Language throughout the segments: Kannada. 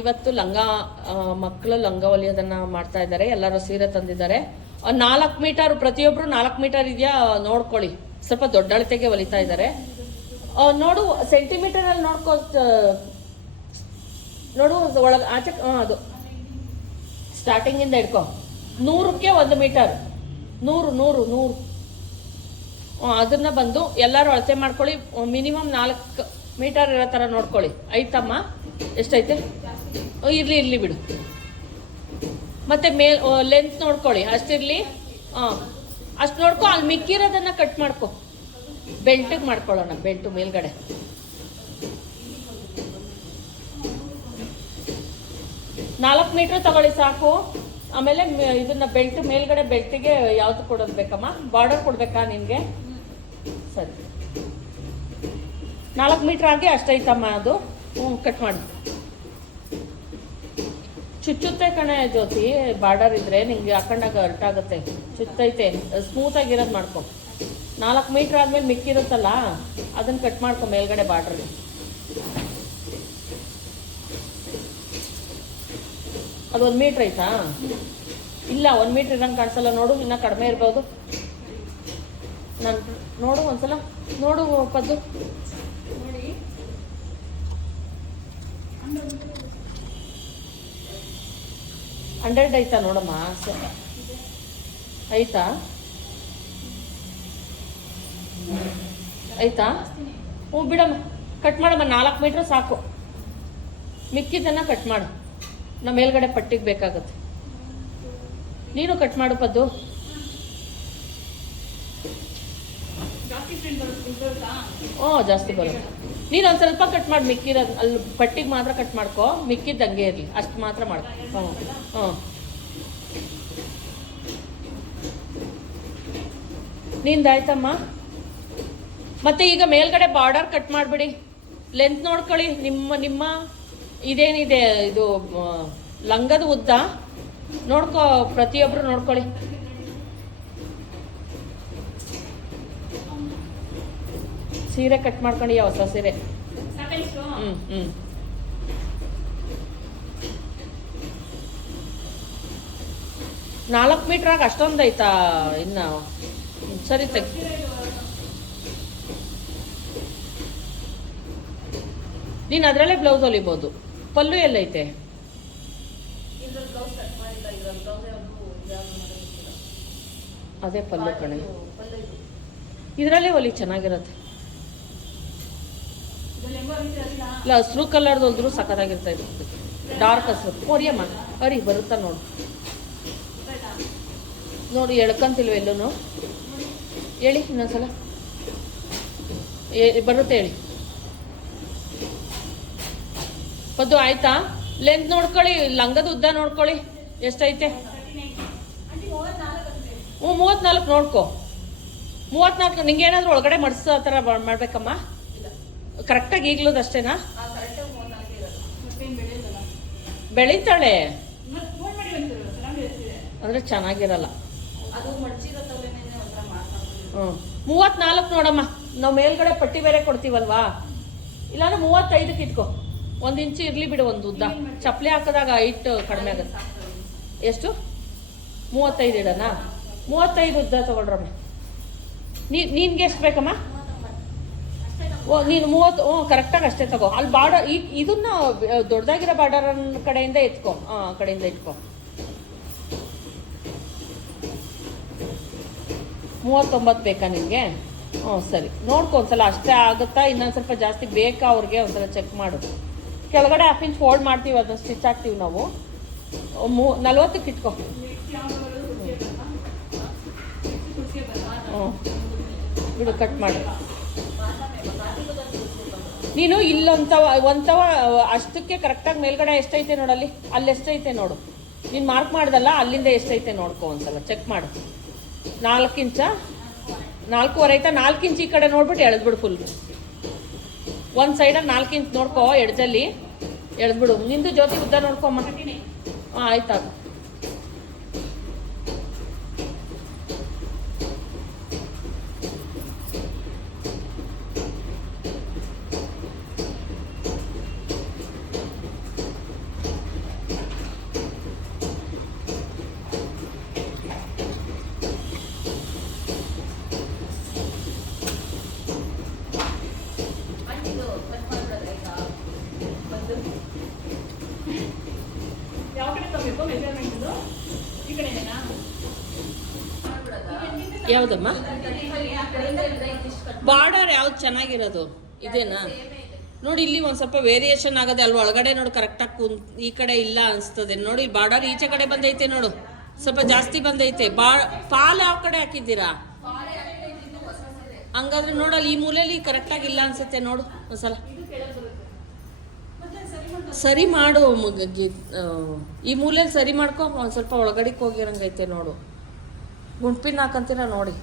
ಇವತ್ತು ಲಂಗ ಮಕ್ಕಳು ಲಂಗ ಒಲಿಯೋದನ್ನು ಮಾಡ್ತಾ ಇದ್ದಾರೆ, ಎಲ್ಲರೂ ಸೀರೆ ತಂದಿದ್ದಾರೆ. ನಾಲ್ಕು ಮೀಟರ್ ಪ್ರತಿಯೊಬ್ಬರು ನಾಲ್ಕು ಮೀಟರ್ ಇದೆಯಾ, ನೋಡ್ಕೊಳ್ಳಿ. ಸ್ವಲ್ಪ ದೊಡ್ಡ ಅಳತೆಗೆ ಹೊಲಿತಾ ಇದ್ದಾರೆ ನೋಡು ಸೆಂಟಿಮೀಟರ್ ಅಲ್ಲಿ ನೋಡ್ಕೋ ನೋಡು, ಒಳಗೆ, ಆಚೆ ಅದು. ಸ್ಟಾರ್ಟಿಂಗ್ ಇಂದ ಹಿಡ್ಕೊ. ನೂರಕ್ಕೆ ಒಂದು ಮೀಟರ್. ನೂರು ನೂರು ನೂರು. ಅದನ್ನ ಬಂದು ಎಲ್ಲರೂ ಅಳತೆ ಮಾಡ್ಕೊಳ್ಳಿ. ಮಿನಿಮಮ್ ನಾಲ್ಕು ಮೀಟರ್ ಇರೋ ಥರ ನೋಡ್ಕೊಳ್ಳಿ. ಐತಮ್ಮ? ಎಷ್ಟೈತೆ? ಇರ್ಲಿ, ಇರಲಿ ಬಿಡು. ಮತ್ತೆ ಮೇಲ್ ಲೆಂತ್ ನೋಡ್ಕೊಳ್ಳಿ. ಅಷ್ಟಿರಲಿ? ಹಾಂ ಅಷ್ಟು ನೋಡ್ಕೊ, ಅಲ್ಲಿ ಮಿಕ್ಕಿರೋದನ್ನ ಕಟ್ ಮಾಡ್ಕೊ. ಬೆಲ್ಟಿಗೆ ಮಾಡ್ಕೊಳ್ಳೋಣ ಬೆಲ್ಟು ಮೇಲ್ಗಡೆ. ನಾಲ್ಕು ಮೀಟ್ರ್ ತಗೊಳ್ಳಿ ಸಾಕು. ಆಮೇಲೆ ಇದನ್ನ ಬೆಲ್ಟ್ ಮೇಲ್ಗಡೆ ಬೆಲ್ಟಿಗೆ ಯಾವ್ದು ಕೊಡೋದು ಬೇಕಮ್ಮ? ಬಾರ್ಡರ್ ಕೊಡ್ಬೇಕಾ ನಿಮ್ಗೆ? ಸರಿ. ನಾಲ್ಕು ಮೀಟ್ರ್ ಆಗಿ ಅಷ್ಟೈತಮ್ಮ ಅದು. ಹ್ಞೂ ಕಟ್ ಮಾಡಿ. ಚುಚ್ಚುತ್ತೆ ಕಣೆ ಜ್ಯೋತಿ, ಬಾರ್ಡರ್ ಇದ್ರೆ ನಿಂಗೆ ಹಾಕೊಂಡಾಗ ಅರ್ಟಾಗುತ್ತೆ ಚುಚ್ಚೈತೆ ಸ್ಮೂತ್ ಆಗಿರೋದು ಮಾಡ್ಕೊ. ನಾಲ್ಕು ಮೀಟ್ರ್ ಆದ್ಮೇಲೆ ಮಿಕ್ಕಿರುತ್ತಲ್ಲ ಅದನ್ನ ಕಟ್ ಮಾಡ್ಕೊ ಮೇಲ್ಗಡೆ ಬಾರ್ಡರ್ ಅದು ಒಂದು ಮೀಟ್ರ್ ಐತಾ ಇಲ್ಲ, ಒಂದು ಮೀಟ್ರ್ ಇರಂಗೆ ಕಾಣಿಸಲ್ಲ, ನೋಡು, ಇನ್ನೂ ಕಡಿಮೆ ಇರ್ಬೋದು. ನಾನು ನೋಡು ಒಂದ್ಸಲ, ನೋಡು ಪದ್ದು. ಹಂಡ್ರೆಡ್ ಆಯ್ತಾ ನೋಡಮ್ಮ? ಆಯ್ತಾ ಆಯ್ತಾ ಹ್ಞೂ ಬಿಡಮ್ಮ. ಕಟ್ ಮಾಡಮ್ಮ ನಾಲ್ಕು ಮೀಟ್ರ್ ಸಾಕು. ಮಿಕ್ಕಿದ್ದನ್ನು ಕಟ್ ಮಾಡು. ನಮ್ಮ ಮೇಲ್ಗಡೆ ಪಟ್ಟಿಗೆ ಬೇಕಾಗುತ್ತೆ. ನೀನು ಕಟ್ ಮಾಡು ಪದ್ದು. ಓ ಜಾಸ್ತಿ ಬರುತ್ತೆ. ನೀನು ಒಂದು ಸ್ವಲ್ಪ ಕಟ್ ಮಾಡಿ ಮಿಕ್ಕಿರೋದು ಅಲ್ಲಿ ಪಟ್ಟಿಗೆ ಮಾತ್ರ ಕಟ್ ಮಾಡ್ಕೊ ಮಿಕ್ಕಿದ್ದು ಹಂಗೆ ಇರಲಿ, ಅಷ್ಟು ಮಾತ್ರ ಮಾಡ್ಕೊ ಹ್ಞೂ ಹ್ಞೂ ಮತ್ತೆ ಈಗ ಮೇಲ್ಗಡೆ ಬಾರ್ಡರ್ ಕಟ್ ಮಾಡಿಬಿಡಿ. ಲೆಂತ್ ನೋಡ್ಕೊಳ್ಳಿ, ನಿಮ್ಮ ನಿಮ್ಮ ಇದೇನಿದೆ, ಇದು ಲಂಗದ ಉದ್ದ. ನೋಡ್ಕೊ, ಪ್ರತಿಯೊಬ್ರು ನೋಡ್ಕೊಳ್ಳಿ. ಸೀರೆ ಕಟ್ ಮಾಡ್ಕೊಂಡಿ ಹೊಸ ಸೀರೆ. ಹ್ಞೂ ಹ್ಞೂ ನಾಲ್ಕು ಮೀಟ್ರಾಗ ಅಷ್ಟೊಂದು ಐತಾ? ಇನ್ನು ಸರಿ ತೆಗ್ದು ನೀನು ಅದರಲ್ಲೇ ಬ್ಲೌಸ್ ಹೊಲಿಬೋದು. ಪಲ್ಲು ಎಲ್ಲೈತೆ? ಅದೇ ಪಲ್ಲು ಕಣೆ. ಇದರಲ್ಲೇ ಹೊಲಿ ಚೆನ್ನಾಗಿರುತ್ತೆ. ಇಲ್ಲ, ಹಸಿರು ಕಲರ್ದು ಹೊಲ್ದ್ರು ಸಖತ್ತಾಗಿರ್ತಾ ಇದೆ ಡಾರ್ಕ್ ಹಸಿರು. ಕೊರಿಯಮ್ಮ ಅರಿ ಬರುತ್ತಾ ನೋಡು. ನೋಡಿ, ಎಳ್ಕಂತಿಲ್ವ ಎಲ್ಲೂ ಹೇಳಿ, ಇನ್ನೊಂದ್ಸಲ. ಬರುತ್ತೆ ಹೇಳಿ. ಅದು ಆಯ್ತಾ? ಲೆಂತ್ ನೋಡ್ಕೊಳ್ಳಿ, ಲಂಗದ ಉದ್ದ ನೋಡ್ಕೊಳ್ಳಿ. ಎಷ್ಟೈತೆ? ಹ್ಞೂ ಮೂವತ್ನಾಲ್ಕು ನೋಡ್ಕೊ. ಮೂವತ್ನಾಲ್ಕು ನಿಂಗೆ ಏನಾದರೂ ಒಳಗಡೆ ಮಡ್ಸೋ ಆ ಥರ ಮಾಡ್ಬೇಕಮ್ಮ. ಕರೆಕ್ಟಾಗಿ ಈಗ್ಲೂದು ಅಷ್ಟೇನಾ? ಬೆಳೀತಾಳೆ? ಅಂದರೆ ಚೆನ್ನಾಗಿರಲ್ಲ. ಹ್ಞೂ ಮೂವತ್ತ್ನಾಲ್ಕು ನೋಡಮ್ಮ ನಾವು ಮೇಲ್ಗಡೆ ಪಟ್ಟಿ ಬೇರೆ ಕೊಡ್ತೀವಲ್ವಾ? ಇಲ್ಲಾಂದ್ರೆ ಮೂವತ್ತೈದಕ್ಕೆ ಇಟ್ಕೋ. ಒಂದು ಇಂಚು ಇರಲಿ ಬಿಡು ಒಂದು ಉದ್ದ. ಚಪ್ಪಲಿ ಹಾಕಿದಾಗ ಹೈಟ್ ಕಡಿಮೆ ಆಗುತ್ತೆ. ಎಷ್ಟು? ಮೂವತ್ತೈದು ಇಡೋಣ ಮೂವತ್ತೈದು ಉದ್ದ ತಗೊಳ್ರಮ್ಮ. ನೀ ನಿನ್ಗೆ ಎಷ್ಟು ಬೇಕಮ್ಮ? ನೀನು ಮೂವತ್ತು ಹ್ಞೂ ಕರೆಕ್ಟಾಗಿ ಅಷ್ಟೇ ತಗೋ. ಅಲ್ಲಿ ಬಾರ್ಡರ್ ಈ, ಇದನ್ನ ದೊಡ್ಡದಾಗಿರೋ ಬಾರ್ಡರ್ ಕಡೆಯಿಂದ ಎತ್ಕೊ. ಆ, ಕಡೆಯಿಂದ ಇಟ್ಕೊ ಮೂವತ್ತೊಂಬತ್ತು ಬೇಕಾ ನಿಮಗೆ ಹ್ಞೂ, ಸರಿ. ನೋಡ್ಕೊ, ಒಂದ್ಸಲ ಅಷ್ಟೇ ಆಗುತ್ತಾ? ಇನ್ನೊಂದು ಸ್ವಲ್ಪ ಜಾಸ್ತಿ ಬೇಕಾ ಅವ್ರಿಗೆ? ಒಂದ್ಸಲ ಚೆಕ್ ಮಾಡು. ಕೆಳಗಡೆ ಹಾಫ್ ಇಂಚ್ ಫೋಲ್ಡ್ ಮಾಡ್ತೀವಿ, ಅದನ್ನ ಸ್ಟಿಚ್ ಹಾಕ್ತೀವಿ ನಾವು. ಮೂ, ನಲ್ವತ್ತಕ್ಕೆ ಇಟ್ಕೊ. ಹ್ಞೂ. ಬಿಡು, ಕಟ್ ಮಾಡು. ನೀನು ಇಲ್ಲೊಂತವ ಒಂತವ ಅಷ್ಟಕ್ಕೆ ಕರೆಕ್ಟಾಗಿ ಮೇಲ್ಗಡೆ ಎಷ್ಟೈತೆ ನೋಡಲ್ಲಿ? ಅಲ್ಲಿ ಎಷ್ಟೈತೆ ನೋಡು. ನೀನು ಮಾರ್ಕ್ ಮಾಡ್ದಲ್ಲ ಅಲ್ಲಿಂದ ಎಷ್ಟೈತೆ ನೋಡ್ಕೊ ಒಂದ್ಸಲ ಚೆಕ್ ಮಾಡು. ನಾಲ್ಕು ಇಂಚ? ನಾಲ್ಕೂವರೆ ಆಯ್ತಾ? ನಾಲ್ಕು ಇಂಚ್ ಈ ಕಡೆ ನೋಡ್ಬಿಟ್ಟು ಎಳೆದ್ಬಿಡು ಫುಲ್ ಒಂದು ಸೈಡಲ್ಲಿ ನಾಲ್ಕು ಇಂಚ್ ನೋಡ್ಕೋ ಎಡ್ಜಲ್ಲಿ. ಎಳೆದ್ಬಿಡು. ನಿಂದು ಜೊತೆ ಉದ್ದ ನೋಡ್ಕೊಂಬ ಹಾಂ ಆಯ್ತಾ ಯಾವುದಮ್ಮ? ಬಾರ್ಡರ್ ಯಾವ್ದು ಚೆನ್ನಾಗಿರೋದು? ಇದೇನಾ? ನೋಡಿ, ಇಲ್ಲಿ ಒಂದು ಸ್ವಲ್ಪ ವೇರಿಯೇಷನ್ ಆಗದೆ ಅಲ್ವಾ? ಒಳಗಡೆ ನೋಡು ಕರೆಕ್ಟಾಗಿ ಕುಂತ್, ಈ ಕಡೆ ಇಲ್ಲ ಅನಿಸ್ತದೆ. ನೋಡಿ, ಬಾರ್ಡರ್ ಈಚೆ ಕಡೆ ಬಂದೈತೆ ನೋಡು. ಸ್ವಲ್ಪ ಜಾಸ್ತಿ ಬಂದೈತೆ. ಬಾ, ಪಾಲ್ ಯಾವ ಕಡೆ ಹಾಕಿದ್ದೀರಾ? ಹಂಗಾದ್ರೆ ನೋಡಲ್ಲಿ, ಈ ಮೂಲೆಯಲ್ಲಿ ಕರೆಕ್ಟಾಗಿ ಇಲ್ಲ ಅನ್ಸುತ್ತೆ ನೋಡು, ಒಂದ್ಸಲ. ಸರಿ ಮಾಡು ಈ ಮೂಲೆಯಲ್ಲಿ ಸರಿ ಮಾಡ್ಕೊ, ಒಂದು ಸ್ವಲ್ಪ ಒಳಗಡೆಗೆ ಹೋಗಿರಂಗೈತೆ ನೋಡು. ಗುಂಪಿನ ಹಾಕಂತೀರ ನೋಡಿ.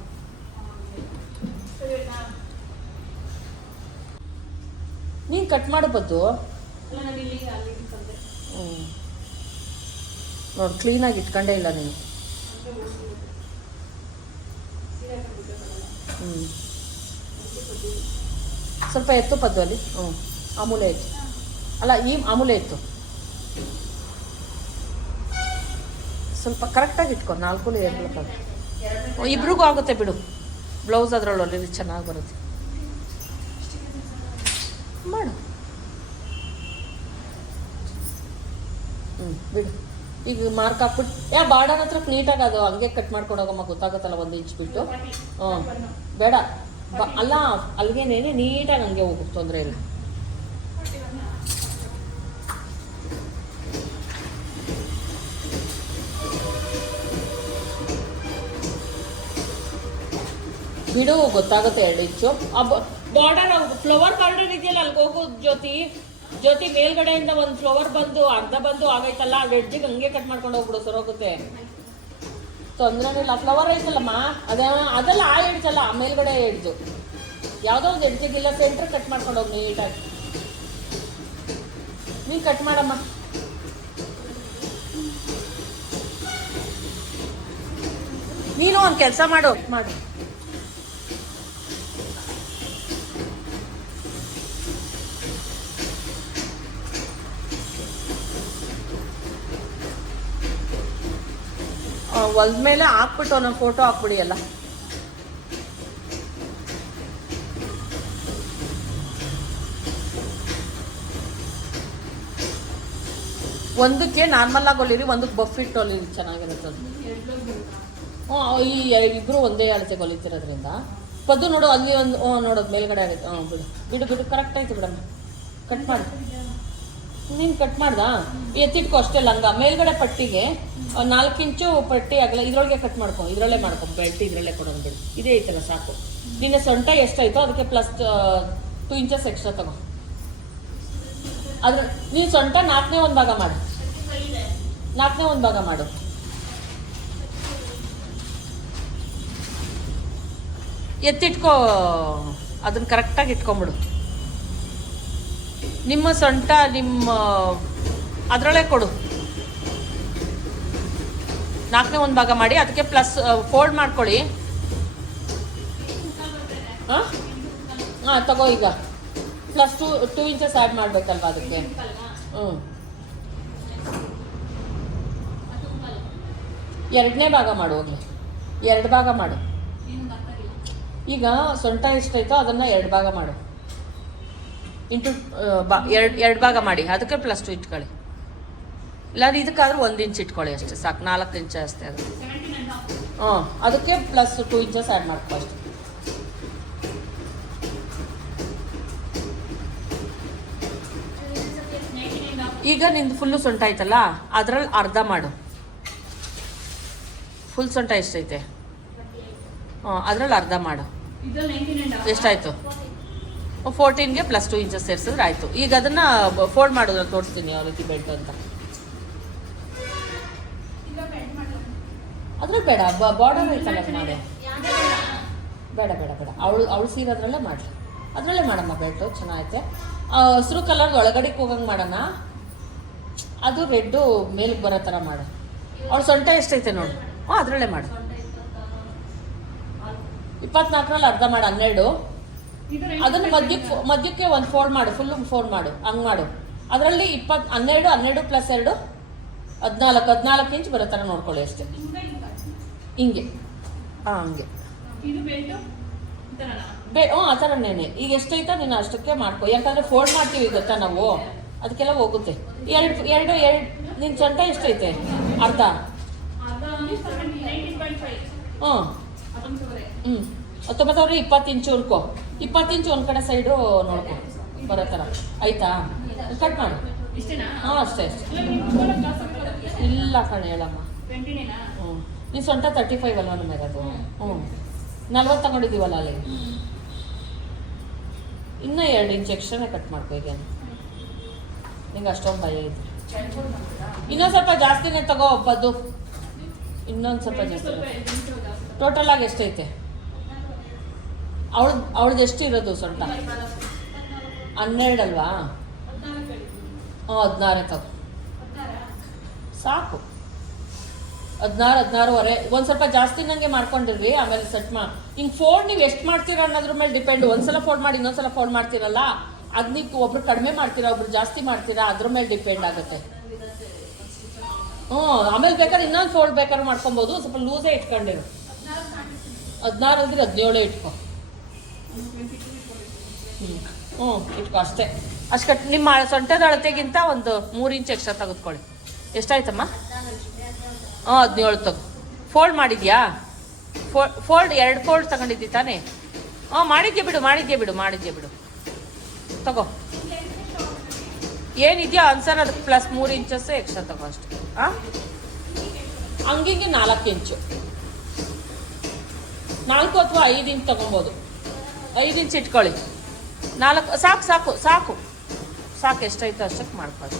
ನೀನು ಕಟ್ ಮಾಡಬಹುದು ಹ್ಞೂ ನೋಡಿ ಕ್ಲೀನಾಗಿ ಇಟ್ಕೊಂಡೇ ಇಲ್ಲ ನೀನು. ಹ್ಞೂ ಸ್ವಲ್ಪ ಎತ್ತು ಪದ್ದು ಅಲ್ಲಿ. ಹ್ಞೂ ಅಮೂಲೆ ಇತ್ತು ಅಲ್ಲ ಈ ಅಮೂಲೆ ಇತ್ತು ಸ್ವಲ್ಪ ಕರೆಕ್ಟಾಗಿ ಇಟ್ಕೊ ನಾಲ್ಕು ಎರಡು ಇಬ್ರಿಗೂ ಆಗುತ್ತೆ ಬಿಡು. ಬ್ಲೌಸ್ ಅದರೊಳಗೆ ಚೆನ್ನಾಗಿ ಬರುತ್ತೆ. ಮಾಡು. ಹ್ಞೂ ಬಿಡು. ಈಗ ಮಾರ್ಕ್ ಹಾಕ್ಬಿಟ್ಟು ಯಾ, ಬಾರ್ಡರ್ ಹತ್ರ ನೀಟಾಗಿ ಅದು ಹಂಗೆ ಕಟ್ ಮಾಡ್ಕೊಡೋಗಮ್ಮ ಗೊತ್ತಾಗುತ್ತಲ್ಲ ಒಂದು ಇಂಚ್ ಬಿಟ್ಟು. ಹ್ಞೂ ಬೇಡ. ಬ ಅಲ್ಲ ಅಲ್ಲಿಗೇನೇನೆ ನೀಟಾಗಿ ಹಂಗೆ ಹೋಗು ತೊಂದರೆ ಇಲ್ಲ. ಬಿಡು, ಗೊತ್ತಾಗುತ್ತೆ ಎರಡು ಇಂಚು ಬಾರ್ಡರ್ ಫ್ಲವರ್ ಬಾರ್ಡರ್ ಇದೆಯಲ್ಲ ಅಲ್ಲಿಗೆ ಹೋಗೋ ಜ್ಯೋತಿ. ಜ್ಯೋತಿ ಮೇಲ್ಗಡೆಯಿಂದ ಒಂದು ಫ್ಲವರ್ ಬಂದು, ಅರ್ಧ ಬಂದು ಆಗೈತಲ್ಲ, ಆ ಹೆಡ್ಜಿಗೆ ಹಂಗೆ ಕಟ್ ಮಾಡ್ಕೊಂಡು ಹೋಗ್ಬಿಡು ಸರೋಗುತ್ತೆ ತೊಂದ್ರೆ ಇಲ್ಲ. ಫ್ಲವರ್ ಐತಲ್ಲಮ್ಮ? ಅದ, ಅದೆಲ್ಲ ಆ ಎಡ್ಜಲ್ಲ ಮೇಲ್ಗಡೆ ಎಡ್ಜು ಯಾವುದೋ ಒಂದು ಎಡ್ಜಿಗಿಲ್ಲ ಸೆಂಟ್ರ್ ಕಟ್ ಮಾಡ್ಕೊಂಡು ಹೋಗಿ ನೀಟಾಗಿ. ನೀನು ಕಟ್ ಮಾಡಮ್ಮ. ನೀನು ಒಂದು ಕೆಲಸ ಮಾಡು ಮಾಡು. ಹೊಲ್ದ ಮೇಲೆ ಹಾಕ್ಬಿಟ್ಟು ಒಂದೊಂದು ಫೋಟೋ ಹಾಕ್ಬಿಡಿ ಎಲ್ಲ. ಒಂದಕ್ಕೆ ನಾರ್ಮಲ್ ಆಗಿ ಹೊಲಿರಿ, ಒಂದಕ್ಕೆ ಬಫ್ ಇಟ್ಟು ಹೊಲಿರಿ, ಚೆನ್ನಾಗಿರುತ್ತೆ ಹ್ಞೂ, ಈ ಇಬ್ಬರು ಒಂದೇ ಅಳತೆ ಹೊಲಿತಿರೋದ್ರಿಂದ. ಪದ್ದು ನೋಡು, ಅಲ್ಲಿ ಒಂದು ನೋಡೋದು ಮೇಲ್ಗಡೆ ಆಗುತ್ತೆ. ಬಿಡು ಬಿಡು ಬಿಡು ಕರೆಕ್ಟ್ ಆಯ್ತು ಬಿಡಮ್ಮ. ಕಟ್ ಮಾಡಿ. ನೀನು ಕಟ್ ಮಾಡ್ದಾ? ಎತ್ತಿಟ್ಕೋ ಅಷ್ಟೇ ಲಂಗ. ಮೇಲ್ಗಡೆ ಪಟ್ಟಿಗೆ ನಾಲ್ಕು ಇಂಚು ಪಟ್ಟಿ ಆಗಲ್ಲ ಇದ್ರೊಳಗೆ ಕಟ್ ಮಾಡ್ಕೊ. ಇದ್ರಲ್ಲೇ ಮಾಡ್ಕೊ. ಬೆಲ್ಟ್ ಇದ್ರಲ್ಲೇ ಕೊಡೋದು ಬಿಡು. ಇದೇ ಐತಲ್ಲ ಸಾಕು. ನಿನ್ನ ಸೊಂಟ ಎಷ್ಟಾಯ್ತೋ ಅದಕ್ಕೆ ಪ್ಲಸ್ ಟೂ ಇಂಚಸ್ ಎಕ್ಸ್ಟ್ರಾ ತಗೋ. ಅದ್ರ ನೀನು ಸೊಂಟ ನಾಲ್ಕನೇ ಒಂದು ಭಾಗ ಮಾಡು. ನಾಲ್ಕನೇ ಒಂದು ಭಾಗ ಮಾಡು. ಎತ್ತಿಟ್ಕೋ, ಅದನ್ನ ಕರೆಕ್ಟಾಗಿ ಇಟ್ಕೊಂಬಿಡು. ನಿಮ್ಮ ಸೊಂಟ ನಿಮ್ಮ, ಅದರಲ್ಲೇ ಕೊಡು. ನಾಲ್ಕನೇ ಒಂದು ಭಾಗ ಮಾಡಿ, ಅದಕ್ಕೆ ಪ್ಲಸ್ ಫೋಲ್ಡ್ ಮಾಡ್ಕೊಳ್ಳಿ. ಹಾಂ? ಹಾಂ, ತಗೋ ಈಗ. Plus two two inches add ಮಾಡಬೇಕಲ್ವ ಅದಕ್ಕೆ? ಹ್ಞೂ ಎರಡನೇ ಭಾಗ ಮಾಡು ಹೋಗ್ಲಿ. ಎರಡು ಭಾಗ ಮಾಡು. ಈಗ ಸೊಂಟ ಎಷ್ಟೈತೋ ಅದನ್ನು ಎರಡು ಭಾಗ ಮಾಡು. ಇಂಟು ಎರಡು ಎರಡು ಭಾಗ ಮಾಡಿ. ಅದಕ್ಕೆ ಪ್ಲಸ್ ಟು ಇಟ್ಕೊಳ್ಳಿ. ಇಲ್ಲಾಂದ್ರೆ ಇದಕ್ಕಾದ್ರೂ ಒಂದು ಇಂಚ್ ಇಟ್ಕೊಳ್ಳಿ ಅಷ್ಟೇ. ಸಾಕು, ನಾಲ್ಕು ಇಂಚ ಅಷ್ಟೇ ಅದು. ಹ್ಞೂ, ಅದಕ್ಕೆ ಪ್ಲಸ್ ಟೂ ಇಂಚಸ್ ಆ್ಯಡ್ ಮಾಡ್ಕೊ ಅಷ್ಟೆ. ಈಗ ನಿಂದು ಫುಲ್ಲು ಸೊಂಟ ಐತಲ್ಲ ಅದರಲ್ಲಿ ಅರ್ಧ ಮಾಡು. ಫುಲ್ ಸೊಂಟ ಎಷ್ಟೈತೆ? ಹ್ಞೂ, ಅದ್ರಲ್ಲಿ ಅರ್ಧ ಮಾಡು. ಎಷ್ಟಾಯ್ತು? ಫೋರ್ಟೀನ್ಗೆ ಪ್ಲಸ್ ಟು ಇಂಚಸ್ ಸೇರಿಸಿದ್ರೆ ಆಯಿತು. ಈಗ ಅದನ್ನು ಫೋಲ್ಡ್ ಮಾಡೋದ್ರ ತೋರಿಸ್ತೀನಿ ಯಾವ ರೀತಿ ಬೆಲ್ಟ್ ಅಂತ. ಅದ್ರಲ್ಲಿ ಬೇಡ ಬಾರ್ಡರ್ ಐತಲ್ಲ ಮಾಡು. ಬೇಡ ಬೇಡ ಬೇಡ. ಅವಳು ಅವಳು ಅದರಲ್ಲೇ ಮಾಡಲಿ. ಅದರಲ್ಲೇ ಮಾಡಮ್ಮ ಬೆಲ್ಟು ಚೆನ್ನಾಗೈತೆ. ಹಸಿರು ಕಲರ್ದು ಒಳಗಡೆಗೆ ಹೋಗಂಗೆ ಮಾಡೋಣ. ಅದು ರೆಡ್ಡು ಮೇಲಕ್ಕೆ ಬರೋ ಥರ ಮಾಡು. ಅವಳು ಸೊಂಟ ಎಷ್ಟೈತೆ ನೋಡು. ಹಾಂ, ಅದರಲ್ಲೇ ಮಾಡು. ಇಪ್ಪತ್ನಾಲ್ಕರಲ್ಲಿ ಅರ್ಧ ಮಾಡು, ಹನ್ನೆರಡು. ಅದನ್ನು ಮಧ್ಯಕ್ಕೆ ಮಧ್ಯಕ್ಕೆ ಒಂದು ಫೋಲ್ಡ್ ಮಾಡು ಫುಲ್ಲು ಫೋಲ್ಡ್ ಮಾಡು, ಹಂಗ್ ಮಾಡು. ಅದರಲ್ಲಿ ಇಪ್ಪತ್ತು, ಹನ್ನೆರಡು ಹನ್ನೆರಡು ಪ್ಲಸ್ ಎರಡು, ಹದಿನಾಲ್ಕು ಹದಿನಾಲ್ಕು ಇಂಚ್ ಬರೋ ಥರ ನೋಡ್ಕೊಳ್ಳಿ ಅಷ್ಟೇ. ಹಿಂಗೆ. ಹಾಂ ಹಂಗೆ. ಬೇ ಹ್ಞೂ ಆ ಥರನೇನೆ ಈಗ ಎಷ್ಟೈತೋ ನೀನು ಅಷ್ಟಕ್ಕೆ ಮಾಡ್ಕೊ. ಯಾಕಂದರೆ ಫೋಲ್ಡ್ ಮಾಡ್ತೀವಿ ಗೊತ್ತಾ ನಾವು? ಅದಕ್ಕೆಲ್ಲ ಹೋಗುತ್ತೆ. ಎರಡು ಎರಡು ಎರಡು ನಿನ್ನ ಚಂಟ ಎಷ್ಟೈತೆ? ಅರ್ಧ. ಹ್ಞೂ ಹ್ಞೂ ಹತ್ತೊಂಬತ್ತು ಸಾವಿರ ಇಪ್ಪತ್ತು ಇಂಚು ಉಳ್ಕೊ ಇಪ್ಪತ್ತು ಇಂಚು ಒಂದು ಕಡೆ ಸೈಡು ನೋಡ್ಕೊ. ಬರೋ ಥರ ಆಯ್ತಾ? ಕಟ್ ಮಾಡು. ಹಾಂ ಅಷ್ಟೇ ಅಷ್ಟೇ. ಇಲ್ಲ ಕಣೆ ಹೇಳಮ್ಮ. ಹ್ಮ್. ಹ್ಞೂ ನೀನು ಸೊಂಟ ತರ್ಟಿ ಫೈವ್ ಅಲ್ವಾ ನಮಗೆ ಅದು ಹ್ಞೂ ನಲ್ವತ್ತು ತಗೊಂಡಿದ್ದೀವಲ್ಲ ಅಲ್ಲಿ? ಇನ್ನೂ ಎರಡು ಇಂಚ್ ಎಕ್ಸ್ಟ್ರಾನೇ ಕಟ್ ಮಾಡ್ಕೊ ಈಗ ನಿಂಗೆ ಅಷ್ಟೊಂದು ಭಯ ಇದೆ. ಇನ್ನೊಂದು ಸ್ವಲ್ಪ ಜಾಸ್ತಿನೇ ತಗೋ ಒಬ್ಬದ್ದು ಇನ್ನೊಂದು ಸ್ವಲ್ಪ ಜಾಸ್ತಿ. ಟೋಟಲ್ ಆಗಿ ಎಷ್ಟೈತೆ? ಅವಳು ಅವಳದ್ದು ಎಷ್ಟು ಇರೋದು ಸ್ವಲ್ಪ? ಹನ್ನೆರಡು ಅಲ್ವಾ ಹ್ಞೂ ಹದಿನಾರೇ ತಗೋ. ಸಾಕು. ಹದಿನಾರು, ಹದಿನಾರುವರೆ. ಒಂದು ಸ್ವಲ್ಪ ಜಾಸ್ತಿ ನನಗೆ ಮಾಡ್ಕೊಂಡಿರ್ರಿ, ಆಮೇಲೆ ಸೆಟ್ ಮಾ ಹಿಂಗೆ ಫೋಲ್ಡ್ ನೀವು ಎಷ್ಟು ಮಾಡ್ತೀರ ಅನ್ನೋದ್ರ ಮೇಲೆ ಡಿಪೆಂಡ್ ಒಂದ್ಸಲ ಫೋಲ್ಡ್ ಮಾಡಿ ಇನ್ನೊಂದ್ಸಲ ಫೋಲ್ಡ್ ಮಾಡ್ತೀರಲ್ಲ? ಅದು ಒಬ್ರು ಕಡಿಮೆ ಮಾಡ್ತೀರಾ, ಒಬ್ರು ಜಾಸ್ತಿ ಮಾಡ್ತೀರಾ, ಅದ್ರ ಮೇಲೆ ಡಿಪೆಂಡ್ ಆಗುತ್ತೆ. ಹ್ಞೂ ಆಮೇಲೆ ಬೇಕಾದ್ರೆ ಇನ್ನೊಂದು ಫೋಲ್ಡ್ ಬೇಕಾದ್ರೆ ಮಾಡ್ಕೊಬೋದು. ಸ್ವಲ್ಪ ಲೂಸೇ ಇಟ್ಕೊಂಡಿರು. ಹದಿನಾರು ಅಂದ್ರೆ ಹದಿನೇಳೇ ಇಟ್ಕೊ. ಹ್ಞೂ ಇಟ್ಕೊ ಅಷ್ಟೇ. ಅಷ್ಟು ನಿಮ್ಮ ಸೊಂಟದ ಅಳತೆಗಿಂತ ಒಂದು ಮೂರು ಇಂಚ್ ಎಕ್ಸ್ಟ್ರಾ ತೆಗೆದುಕೊಳ್ಳಿ. ಎಷ್ಟಾಯ್ತಮ್ಮ? ಹಾಂ ಹದಿನೇಳು ತಗೋ ಫೋಲ್ಡ್ ಮಾಡಿದ್ಯಾ? ಫೋ ಫೋಲ್ಡ್ ಎರಡು ಫೋಲ್ಡ್ ತಗೊಂಡಿದ್ದಿ ತಾನೇ? ಹಾಂ ಮಾಡಿದ್ಯಾ ಬಿಡು ಮಾಡಿದ್ಯಾ ಬಿಡು ಮಾಡಿದ್ಯಾ ಬಿಡು. ತಗೋ. ಏನಿದೆಯೋ ಆನ್ಸರ್ ಅದಕ್ಕೆ ಪ್ಲಸ್ ಮೂರು ಇಂಚಸ್ ಎಕ್ಸ್ಟ್ರಾ ತಗೋ ಅಷ್ಟು. ಹಾಂ? ಹಂಗಿಂಗೆ ನಾಲ್ಕು ಇಂಚು ನಾಲ್ಕು ಅಥವಾ ಐದು ಇಂಚ್ ತೊಗೊಬೋದು. ಐದು ಇಂಚ್ ಇಟ್ಕೊಳ್ಳಿ. ನಾಲ್ಕು, ಸಾಕು ಸಾಕು ಸಾಕು. ಸಾಕು, ಎಷ್ಟಾಯ್ತು ಅಷ್ಟಕ್ಕೆ ಮಾಡ್ಕೊಳ್ಳಿ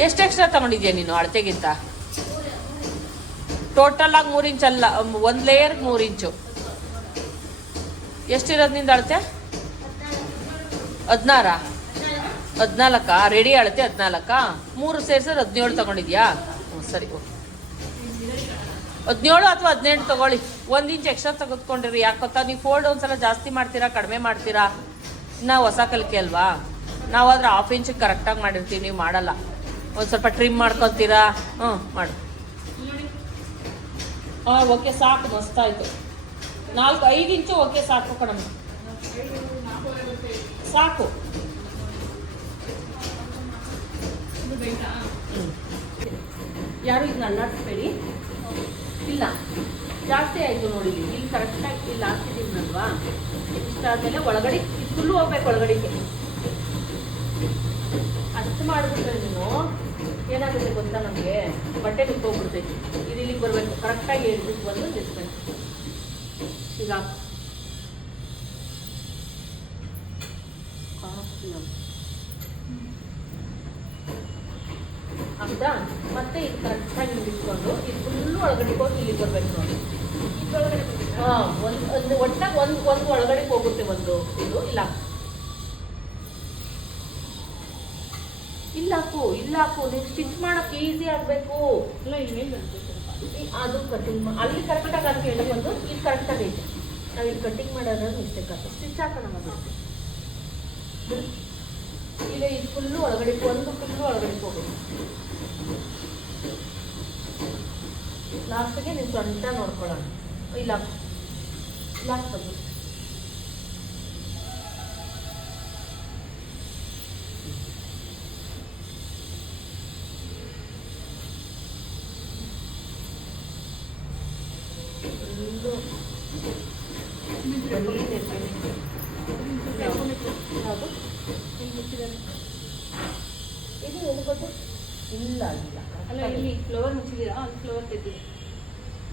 ಎಷ್ಟು ಎಕ್ಸ್ಟ್ರಾ ತಗೊಂಡಿದ್ಯಾ ನೀನು ಅಳತೆಗಿಂತ? ಟೋಟಲ್ ಆಗಿ ಮೂರು ಇಂಚ್ ಅಲ್ಲ ಒಂದು ಲೇಯರ್ಗೆ ಮೂರು ಇಂಚು. ಎಷ್ಟಿರೋದು ನಿಂದ ಅಳತೆ? ಹದಿನಾರ? ಹದಿನಾಲ್ಕಾ? ರೆಡಿ ಅಳತೆ ಹದಿನಾಲ್ಕ? ಮೂರು ಸೇರಿಸಿದ್ರೆ ಹದಿನೇಳು ತಗೊಂಡಿದ್ಯಾ? ಹ್ಞೂ ಸರಿ, ಓಕೆ. ಹದಿನೇಳು ಅಥವಾ ಹದಿನೆಂಟು ತಗೊಳ್ಳಿ. ಒಂದು ಇಂಚ್ ಎಕ್ಸ್ಟ್ರಾ ತೆಗೆದುಕೊಂಡಿರಿ. ಯಾಕೆ ಗೊತ್ತಾ ನೀವು ಫೋಲ್ಡ್ ಒಂದ್ಸಲ ಜಾಸ್ತಿ ಮಾಡ್ತೀರಾ, ಕಡಿಮೆ ಮಾಡ್ತೀರಾ? ನಾವು ಹೊಸ ಕಲಿಕೆ ಅಲ್ವಾ? ನಾವಾದ್ರೆ ಹಾಫ್ ಇಂಚಿಗೆ ಕರೆಕ್ಟಾಗಿ ಮಾಡಿರ್ತೀವಿ, ನೀವು ಮಾಡಲ್ಲ. ಒಂದು ಸ್ವಲ್ಪ ಟ್ರಿಮ್ ಮಾಡ್ಕೊತೀರಾ? ಹ್ಞೂ, ಮಾಡು. ಹಾಂ, ಓಕೆ, ಸಾಕು ಮಸ್ತಾಯಿತು ನಾಲ್ಕು, ಐದು ಇಂಚು ಓಕೆ, ಸಾಕು ಕಣಮ್ಮ. ಸಾಕು. ಯಾರು ಇದನ್ನ ಅಲ್ಲಾಡಿಸ್ಬೇಡಿ ಇಲ್ಲ. ಜಾಸ್ತಿ ಆಯಿತು ನೋಡಿ ಇಲ್ಲಿ ಕರೆಕ್ಟಾಗಿ ಇಲ್ಲಿ ಇಷ್ಟ ಆದಮೇಲೆ ಒಳಗಡೆ ಫುಲ್ಲು ಹೋಗ್ಬೇಕು ಒಳಗಡೆಗೆ. ಅಷ್ಟು ಮಾಡಿಬಿಟ್ರೆ ನೀನು ಏನಾಗುತ್ತೆ ಗೊತ್ತಾ ನಮಗೆ? ಬಟ್ಟೆ ನಿಂತ್ಕೊಂಡ್ಬಿಡ್ತೈತಿ ಇದು ಇಲ್ಲಿಗೆ ಬರಬೇಕು. ಕರೆಕ್ಟಾಗಿ ಹೇಳ್ಬಿಟ್ಟು ಬಂದು ನಿಲ್ಸ್ಬೇಕು ಈಗ. ಹೌದಾ? ಮತ್ತೆ ಇದು ಕರೆಕ್ಟಾಗಿ ಹಿಡಿಸ್ಕೊಂಡು ಇದು ಒಳಗಡೆ ಹೋಗಿ ಇಲ್ಲಿ ಬರ್ಬೇಕು ನೋಡಿ. ಹಾಂ ಒಂದು ಒಂದು ಒಟ್ಟಾಗಿ ಒಂದು ಒಂದು ಒಳಗಡೆ ಹೋಗುತ್ತೆ ಒಂದು ಇದು ಇಲ್ಲ. ಇಲ್ಲಾಕು ಇಲ್ಲಾಕು ನೀವು ಸ್ಟಿಚ್ ಮಾಡಕ್ಕೆ ಈಸಿ ಆಗಬೇಕು. ಇಲ್ಲ ಇನ್ನೇನು ಅದು ಕಟಿಂಗ್ ಅಲ್ಲಿ ಕರೆಕ್ಟಾಗಿ ಅಂತ ಹೇಳಿ ಒಂದು ಇಲ್ಲಿ ಕರೆಕ್ಟಾಗಿ ಐತೆ. ನಾವು ಇಲ್ಲಿ ಕಟಿಂಗ್ ಮಾಡೋದ್ರ ಮಿಸ್ಟೇಕ್ ಆಗ್ತದೆ ಸ್ಟಿಚ್ ಹಾಕೋಣ ಮತ್ತೆ ಇಲ್ಲ ಇದು ಫುಲ್ಲು ಒಳಗಡೆ ಒಂದು ಫುಲ್ಲು ಒಳಗಡೆ ಹೋಗುತ್ತೆ ಲಾಸ್ಟಿಗೆ ನೀವು ಸೊಂಟ ನೋಡ್ಕೊಳ್ಳೋಣ. ಇಲ್ಲ. ಲಾಸ್ಟ್ ಬಗ್ಗೆ ಇದು ಇಲ್ಲ ಇಲ್ಲ. ಅಲ್ಲ ಇಲ್ಲಿ ಫ್ಲವರ್ ಮುಚ್ಚಿದ್ದೀರಾ? ಅಲ್ಲಿ ಫ್ಲವರ್ ತೆಗ್ದಿದೆ.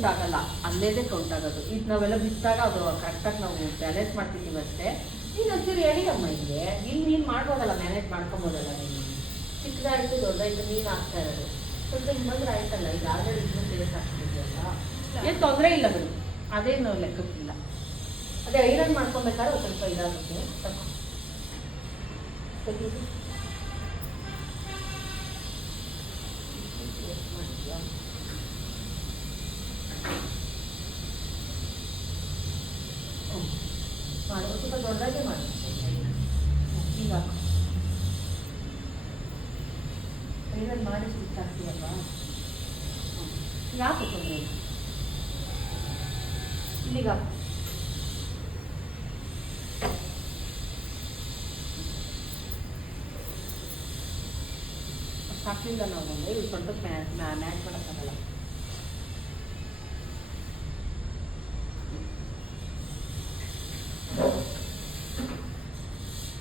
ಕೌಂಟ್ ಆಗಲ್ಲ. ಅಲ್ಲೇದೇ ಕೌಂಟ್ ಆಗೋದು. ಈಗ ನಾವೆಲ್ಲ ಬಿತ್ತಾಗ ಅದು ಕರೆಕ್ಟಾಗಿ ನಾವು ಬ್ಯಾಲೆನ್ಸ್ ಮಾಡ್ತಿದ್ದೀವಿ ಅಷ್ಟೇ. ನೀನು ಒಂಚೂರು ಹೇಳಿ ಅಮ್ಮ ಹಿಂಗೆ. ಇಲ್ಲಿ ನೀನು ಮಾಡ್ಬೋದಲ್ಲ ಮ್ಯಾನೇಜ್ ಮಾಡ್ಕೊಬೋದಲ್ಲ ನೀನು. ಚಿಕ್ಕದಾಯ್ತು ದೊಡ್ಡದಾಯ್ತು ನೀನು ಆಗ್ತಾ ಇರೋದು. ಸ್ವಲ್ಪ ಹಿಂಗೆ ಆಯ್ತಲ್ಲ? ಈಗ ಆಲ್ರೆಡಿ ಇನ್ನೂ ಸೇರಿಸ್ ಆಗ್ತಿದ್ಯಲ್ಲ ಏನು ತೊಂದರೆ ಇಲ್ಲ ಬಿಡು. ಅದೇನು ಲೆಕ್ಕಕ್ಕಿಲ್ಲ. ಅದೇ ಐರನ್ ಮಾಡ್ಕೊಬೇಕಾದ್ರೆ ಸ್ವಲ್ಪ ಇದಾಗುತ್ತೆ ತಗೋ. ತೆಗೀರಿ. ಮಾಡು ಸ್ವಲ್ಪ ದೊಡ್ಡದಾಗೆ ಮಾಡಿ ಈಗ ಕೈಯಲ್ಲಿ ಮಾಡಿ ಸುತ್ತಾಗ್ತೀಯಲ್ವಾ ಯಾಕೆ ತೊಂದರೆ ಇಲ್ಲ ಇಲ್ಲಿಗ ಸಾಕಿಲ್ಲ ನಾವು ಮುಂದೆ ಇಲ್ಲಿ ಸೊಂಟಕ್ಕೆ ಮ್ಯಾ ಮ್ಯಾಚ್ ಮಾಡೋಕ್ಕಾಗಲ್ಲ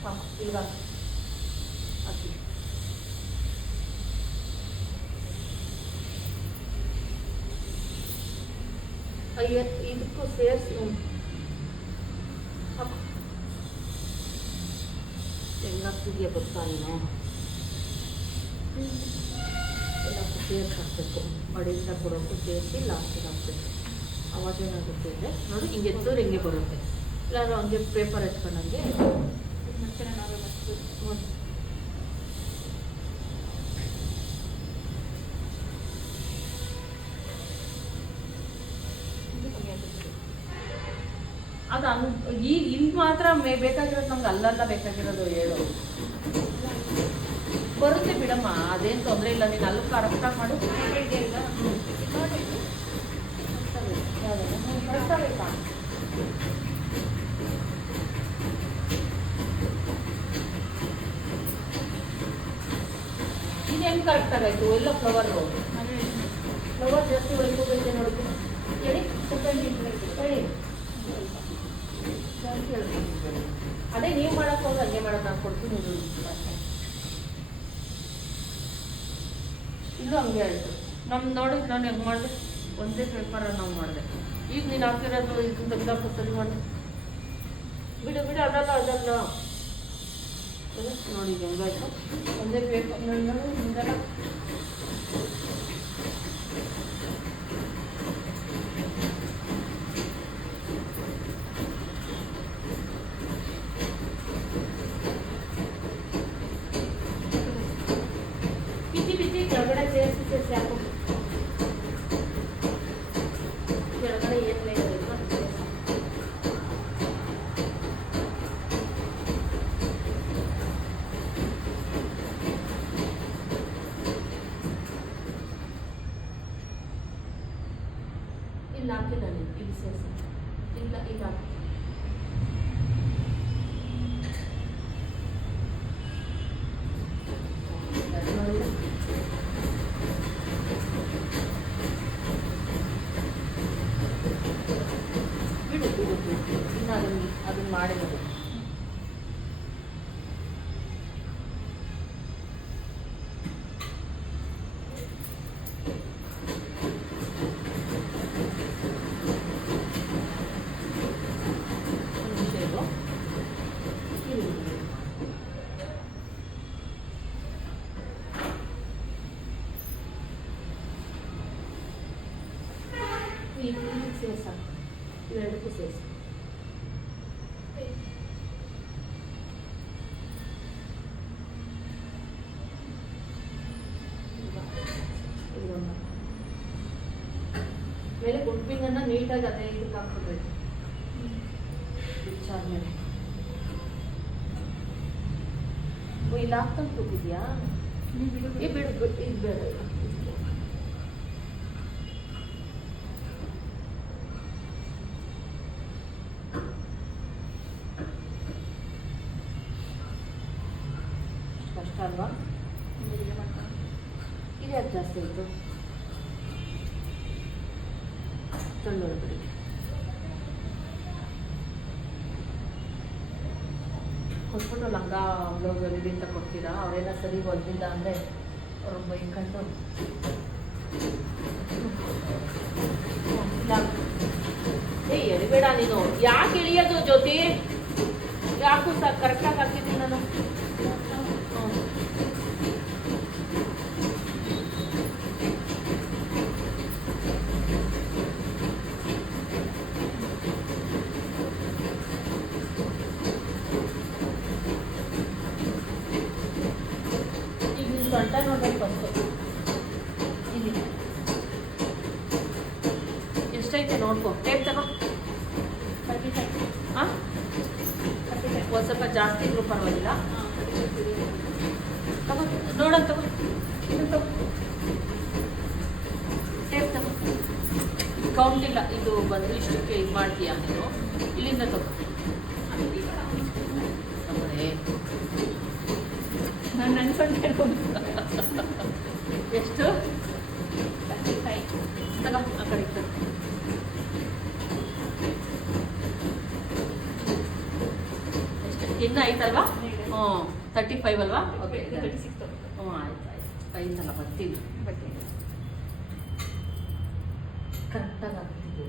ಹಾಂ ಈಗ ಹಾಕಿ ಐವತ್ತು ಸೇರಿಸಿ ಹೆಂಗಾಗ್ತಿದೆಯಾ ಗೊತ್ತಾ ನೀನು ಎಲ್ಲಕ್ಕೂ ಸೇರಿಸಿ ಹಾಕಬೇಕು ಅಡಿಯಿಂದ ಕೊಡೋಕ್ಕೂ ಸೇರಿಸಿ ಲಾಸ್ಟಿಗೆ ಹಾಕ್ಬೇಕು. ಅವಾಗ ಏನಾಗುತ್ತೆ ಅಂದರೆ ನೋಡಿ ಹಿಂಗೆ ಎತ್ತೂರು ಹಿಂಗೆ ಬರುತ್ತೆ. ಇಲ್ಲಾಂದ್ರೆ ಹಂಗೆ ಪೇಪರ್ ಎತ್ಕೊಂಡಂಗೆ ಮತ್ತೆ ಮೇ ಬೇಕಾಗಿರೋದು ನಮ್ಗೆ ಅಲ್ಲಲ್ಲ ಬೇಕಾಗಿರೋದು ಹೇಳು. ಬರುತ್ತೆ ಬಿಡಮ್ಮ ಅದೇನು ತೊಂದರೆ ಇಲ್ಲ ನೀನು ಅಲ್ಲಿ ಕರೆಕ್ಟಾಗಿ ಮಾಡು. ಇದೇನು ಕರೆಕ್ಟ್ ಆಗಾಯ್ತು ಎಲ್ಲ ಫ್ಲವರು ಫ್ಲವರ್ ಜಾಸ್ತಿ ಒಳಗೋಗೈತೆ ನೋಡ್ಕೊ ಹೇಳಿ. ಹೇಳಿ ಜಾಸ್ತಿ ಎಳ್ಕೊಂಡಿದ್ದೀರಿ. ಅದೇ ನೀವು ಮಾಡಕ್ ಹೋಗಿ ಹಂಗೆ ಮಾಡಕ್ ನಾನು ಕೊಡ್ತೀನಿ ಇದು. ಹಂಗೆ ಆಯಿತು. ನಮ್ಮ ನೋಡಿ ನಾನು ಹೆಂಗೆ ಮಾಡಿದೆ? ಒಂದೇ ಪೇಪರ್ ನಾವು ಮಾಡಿದೆ. ಈಗ ನೀನು ಹಾಕಿರೋದು ಇದು ತೆಗ್ದಾಕ ಸರಿ ಮಾಡಿದೆ ಬಿಡು ಬಿಡು, ಅದಲ್ಲ ಅದಲ್ಲ. ನೋಡಿ ಹೆಂಗಾಯ್ತು. ಒಂದೇ ಪೇಪರ್ ನೋಡಿ ಬಿಸಿ ಬಿಸಿ ಕೆಳಗಡೆ ಸೇರಿಸಿ ಸೇರಿಸಿ ಹಾಕು ಕೆಳಗಡೆ ಏನು ಬೇಕು ಅದು ಸೇರ್ಸಿ. ಇಲ್ಲ ಹಾಕಿಲ್ಲ ನೀನು ಇಲ್ಲಿ ಸೇರಿಸಿ ಇಲ್ಲ ಇಲ್ಲ ಹಾಕಿ. ನೋಡಿಲ್ಲ? ಬಿಡು ಬಿಡು ಬಿಡು ಇನ್ನು ಅದನ್ನು ಅದನ್ನು ಮಾಡಿರೋದು ಒಂದು ನಿಮಿಷ ಇರು. ಇರು, ಇರು, ಇರು. ಇದು ಇದಕ್ಕೆ ಸೇರ್ಸ ಇವೆರಡಕ್ಕೂ ಸೇರಿಸಿ ಇದೊಂದು ಗುಡ್ಪಿಂಗನ್ನು ನೀಟಾಗಿ ಅದೇ ಇದಕ್ಕೆ ಹಾಕ್ಬಿಡ್ಬೇಕು ಬಿಚ್ಚಾದ್ಮೇಲೆ ಇಲ್ಲಿ ಹಾಕ್ಕೊಂಡು ಕೂತಿದ್ಯಾ ಇದು ಬೇಡ. ತಳ್ಳೋದು ಕೊಟ್ಬಿಟ್ಟು ಲಂಗ ಬ್ಲೌಸ್ ಹೊಲಿದಿ ಅಂತ ಕೊಡ್ತೀರಾ? ಅವರೆಲ್ಲ ಸರಿ ಹೊಲ್ದಿಲ್ಲ ಅಂದರೆ ಅವ್ರು ಬೈಕೊಂಡು ಏಯ್ ಎಳಿಬೇಡ ನೀನು. ಯಾಕೆ ಇಳಿಯೋದು ಜ್ಯೋತಿ? ಯಾಕೂ ಸರ್ ಕರೆಕ್ಟಾಗಿ ಹಾಕಿದ್ದೀನಿ ನಾನು ಹ್ಮ್. ಈಗ ನಿನ್ನ ಸೊಂಟ ನೋಡ್ಬೇಕು ಫಸ್ಟು ನೋಡ್ಕೊ ಟೇಪ್ ತಗೋ ತರ್ಟಿ ಫೈವ್ ಹಾಂ ತರ್ಟಿ ಫೈವ್ ಒಂದು ಸ್ವಲ್ಪ ಜಾಸ್ತಿ ಇದ್ರೂ ಪರವಾಗಿಲ್ಲ ಹಾಂ ತರ್ಟಿ ಫೈವ್ ತಗೋ ನೋಡೋಣ ತಗೋ ಇದು ತಗೋ ಟೇಪ್ ತಗೋ ಕೌಂಟ್ ಇಲ್ಲ. ಇದು ಬಂದು ಇಷ್ಟಕ್ಕೆ ಇದು ಮಾಡ್ತೀಯಾ ನೀನು? ಇಲ್ಲಿಂದ ತಗೋ. ತಗೊಳ್ಳಿ. ನಾನು ಅನ್ಕೊಂಡು ಎಷ್ಟು? ತಗೋ ಆ ಕಡೆ? ಇನ್ನ ಐತಲ್ವಾ? ಹ್ಞೂ ತರ್ಟಿ ಫೈವ್ ಅಲ್ವಾ? ಓಕೆ ತರ್ಟಿ ಸಿಕ್ಸ್ ಹ್ಞೂ ಆಯ್ತು ಆಯ್ತು ಐತಲ್ಲ ಬರ್ತೀವಿ ಬಟ್ಟೆ ಕರೆಕ್ಟಾಗಿ ಆಗ್ತಿದ್ದು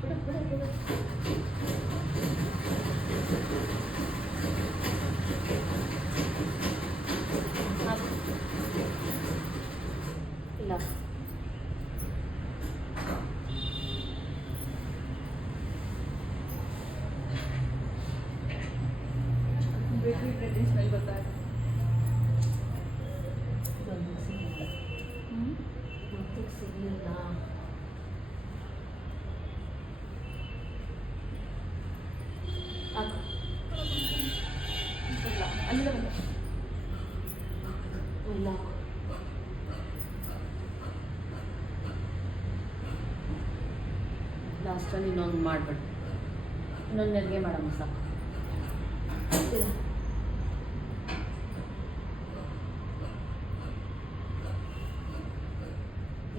ಬಿಡು ಬಿಡು ಬಿಡು ಹಾಕು. ಇಲ್ಲ ಬೇಕ್ರಿ ಬ್ರೆಡ್ ಸ್ಮೆಲ್ ಗೊತ್ತಾಗುತ್ತೆ ಇದೊಂದು ಸಿಗ್ಲಿಲ್ಲ ಇದೊಂದು ಸಿಗ್ಲಿಲ್ಲ ಹಾಕು. ಇಲ್ಲ ಅಲ್ಲಿಂದ ಬಂದ ಇಲ್ಲ ಹಾಕು. ಲಾಸ್ಟಲ್ಲಿ ಇನ್ನೊಂದು ಮಾಡ್ಬೇಡ. ಇನ್ನೊಂದು ನೆರಿಗೆ ಮಾಡಮ್ಮ ಮಸಾಲ.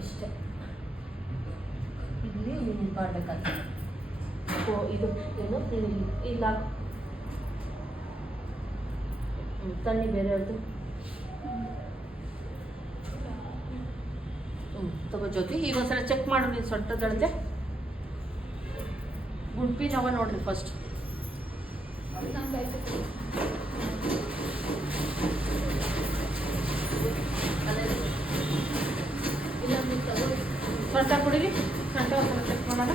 ಇಷ್ಟೇ. ಇಲ್ಲಿ ನಿಮ್ಗೆ ಮಾಡಬೇಕಾಗ್ತದೆ. ಓ, ಇದು ಏನು? ನೀನು ಇಲ್ಲಿ. ತನ್ನಿ ಬೇರೆಯವ್ರದ್ದು ಹ್ಞೂ ತಗೋ ಜ್ಯೋತಿ. ಈಗ ಒಂದ್ಸಲ ಚೆಕ್ ಮಾಡು ನೀನು ಸೊಂಟದಳತೆ. ಗುಂಪಿ ನವ ನೋಡ್ರಿ ಫಸ್ಟ್ ಬರ್ತಾ ಕೊಡಿರಿ. ಒಂದ್ಸಲ ಚೆಕ್ ಮಾಡೋಣ.